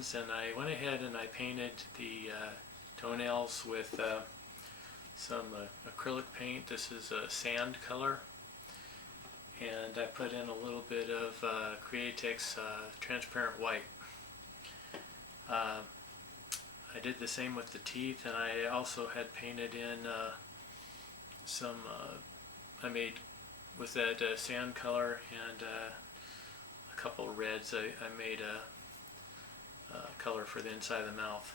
kittens, and I went ahead and I painted the toenails with some acrylic paint. This is a sand color, and I put in a little bit of Createx transparent white. I did the same with the teeth, and I also had painted in some, I made with that sand color and a couple of reds. I made a color for the inside of the mouth.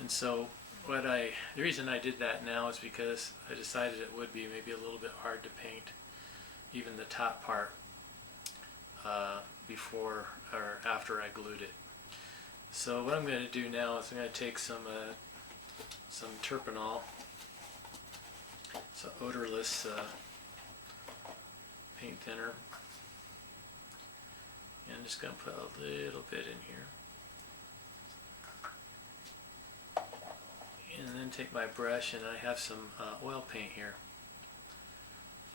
And so the reason I did that now is because I decided it would be maybe a little bit hard to paint even the top part before or after I glued it. So what I'm going to do now is I'm going to take some Terpenol. It's an odorless paint thinner. And I'm just going to put a little bit in here. And then take my brush, and I have some oil paint here.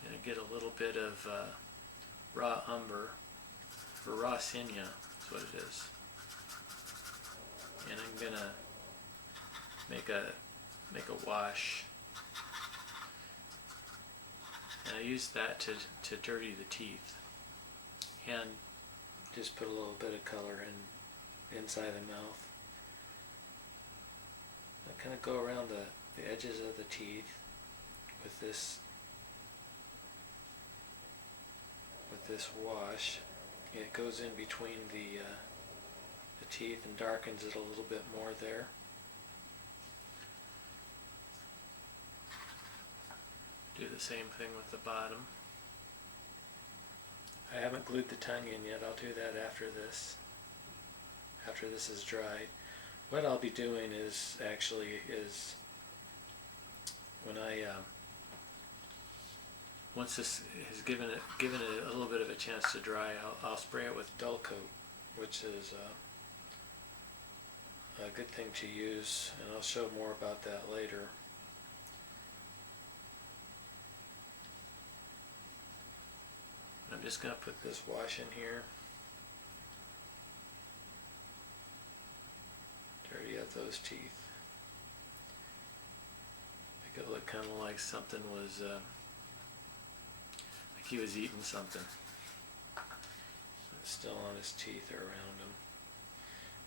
I'm going to get a little bit of raw umber, or raw sienna is what it is. And I'm going to make a wash. And I use that to dirty the teeth. And just put a little bit of color inside the mouth. I kind of go around the edges of the teeth with this wash. It goes in between the teeth and darkens it a little bit more there. Do the same thing with the bottom. I haven't glued the tongue in yet. I'll do that after this is dried. What I'll be doing is when I once this has given it a little bit of a chance to dry, I'll spray it with Dull Coat, which is a good thing to use, and I'll show more about that later. I'm just going to put this wash in here. Dirty up those teeth. Make it look kind of like something was, like he was eating something. It's still on his teeth or around him.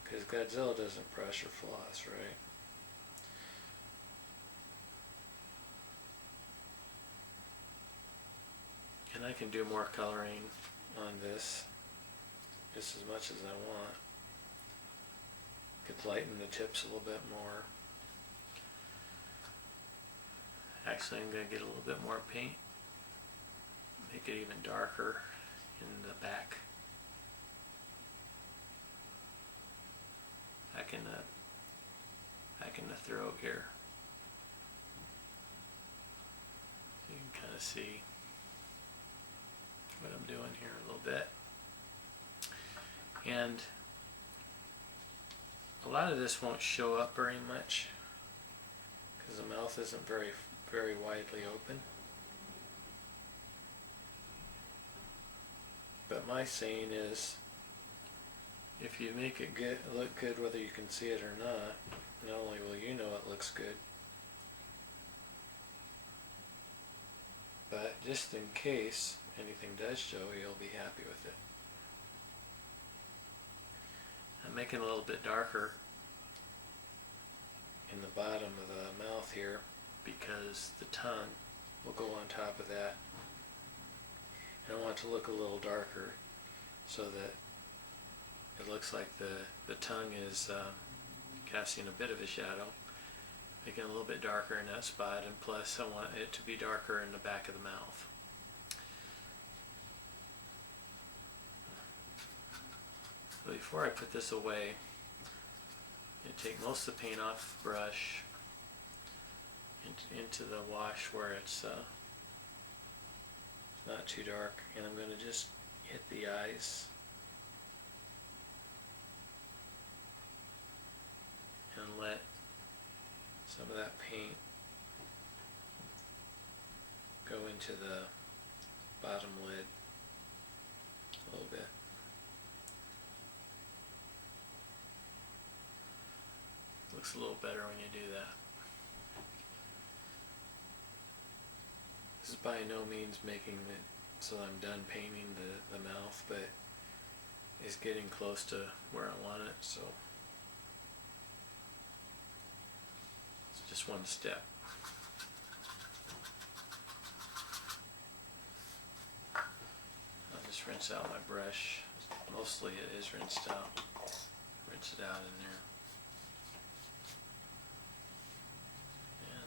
Because Godzilla doesn't pressure floss, right? And I can do more coloring on this, just as much as I want. Could lighten the tips a little bit more. Actually, I'm going to get a little bit more paint, make it even darker in the back. Back in the throat here. So you can kind of see what I'm doing here a little bit. And a lot of this won't show up very much because the mouth isn't very widely open. But my saying is, if you make it look good whether you can see it or not only will you know it looks good, but just in case anything does show, you'll be happy with it. I'm making a little bit darker in the bottom of the mouth here because the tongue will go on top of that. And I want it to look a little darker so that it looks like the tongue is casting a bit of a shadow, making it a little bit darker in that spot, and plus I want it to be darker in the back of the mouth. So before I put this away, I take most of the paint off the brush into the wash where it's not too dark, and I'm going to just hit the eyes and let some of that paint go into the bottom lid a little bit. Looks a little better when you do that. This is by no means making it so I'm done painting the mouth, but it's getting close to where I want it, so it's just one step. I'll just rinse out my brush. Mostly it is rinsed out. Rinse it out in there. And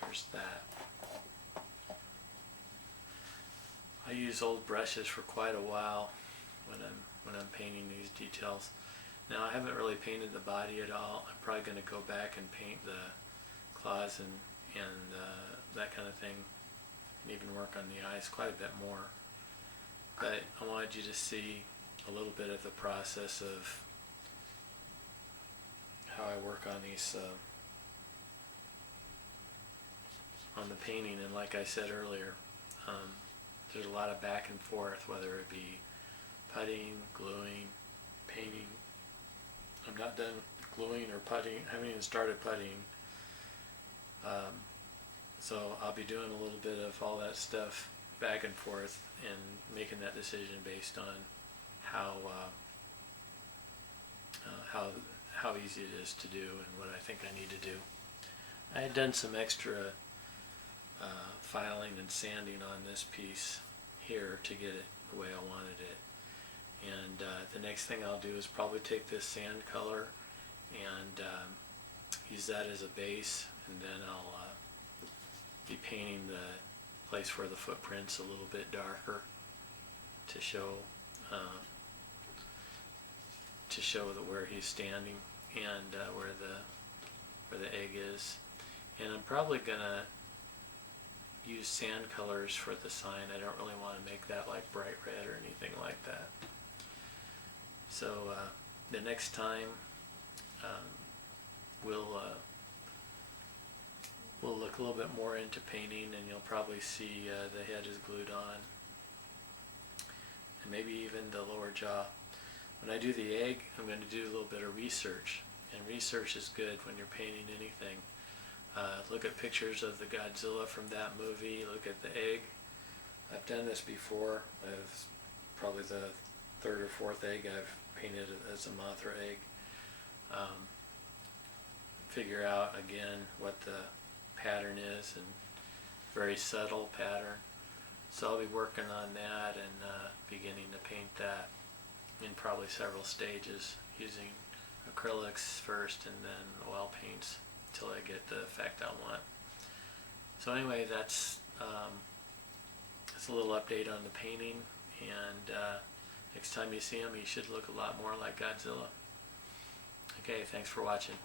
there's that. I use old brushes for quite a while when I'm painting these details. Now I haven't really painted the body at all. I'm probably going to go back and paint the claws and that kind of thing, and even work on the eyes quite a bit more. But I wanted you to see a little bit of the process of how I work on these on the painting. And like I said earlier, there's a lot of back and forth, whether it be puttying, gluing, painting. I'm not done gluing or puttying. I haven't even started puttying. So I'll be doing a little bit of all that stuff back and forth and making that decision based on how easy it is to do and what I think I need to do. I had done some extra filing and sanding on this piece here to get it the way I wanted it. And the next thing I'll do is probably take this sand color and use that as a base, and then I'll be painting the place for the footprints a little bit darker to show where he's standing and where the egg is. And I'm probably gonna use sand colors for the sign. I don't really want to make that like bright red or anything like that. So the next time we'll look a little bit more into painting, and you'll probably see the head is glued on, and maybe even the lower jaw. When I do the egg, I'm going to do a little bit of research, and research is good when you're painting anything. Look at pictures of the Godzilla from that movie, look at the egg. I've done this before. It's probably the third or fourth egg I've painted as a Mothra egg. Figure out again what the pattern is, and very subtle pattern. So I'll be working on that and beginning to paint that in probably several stages, using acrylics first and then oil paints until I get the effect I want. So anyway, that's a little update on the painting, and next time you see him, he should look a lot more like Godzilla. Okay, thanks for watching.